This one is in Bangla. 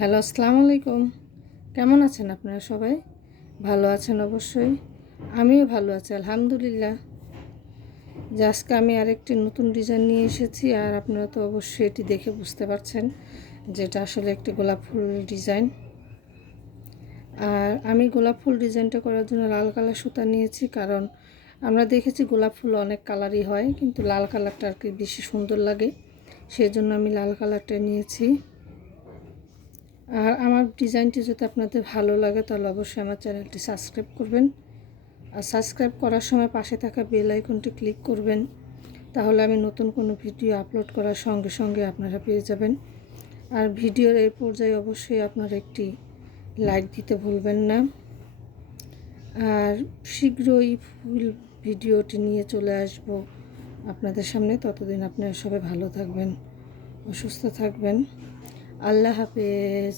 হ্যালো, আসসালামু আলাইকুম। কেমন আছেন আপনারা সবাই? ভালো আছেন অবশ্যই। আমিও ভালো আছি আলহামদুলিল্লাহ। আজকে আমি আরেকটি নতুন ডিজাইন নিয়ে এসেছি, আর আপনারা তো অবশ্যই এটি দেখে বুঝতে পারছেন যে এটা আসলে একটি গোলাপ ফুল ডিজাইন। আর আমি গোলাপ ফুল ডিজাইনটা করার জন্য লাল কালার সুতা নিয়েছি, কারণ আমরা দেখেছি গোলাপ ফুল অনেক কালারই হয়, কিন্তু লাল কালারটা আর কি বেশি সুন্দর লাগে, সেজন্য আমি লাল কালারটা নিয়েছি। আর আমার ডিজাইনটি যদি আপনাদের ভালো লাগে তাহলে অবশ্যই আমার চ্যানেলটি সাবস্ক্রাইব করবেন, আর সাবস্ক্রাইব করার সময় পাশে থাকা বেল আইকনটি ক্লিক করবেন, তাহলে আমি নতুন কোনো ভিডিও আপলোড করার সঙ্গে সঙ্গে আপনারা পেয়ে যাবেন। আর ভিডিওর এই পর্যায়ে অবশ্যই আপনারা একটি লাইক দিতে ভুলবেন না। আর শীঘ্রই ফুল ভিডিওটি নিয়ে চলে আসব আপনাদের সামনে। ততদিন আপনারা সবাই ভালো থাকবেন, সুস্থ থাকবেন। আল্লাহ হাফেজ।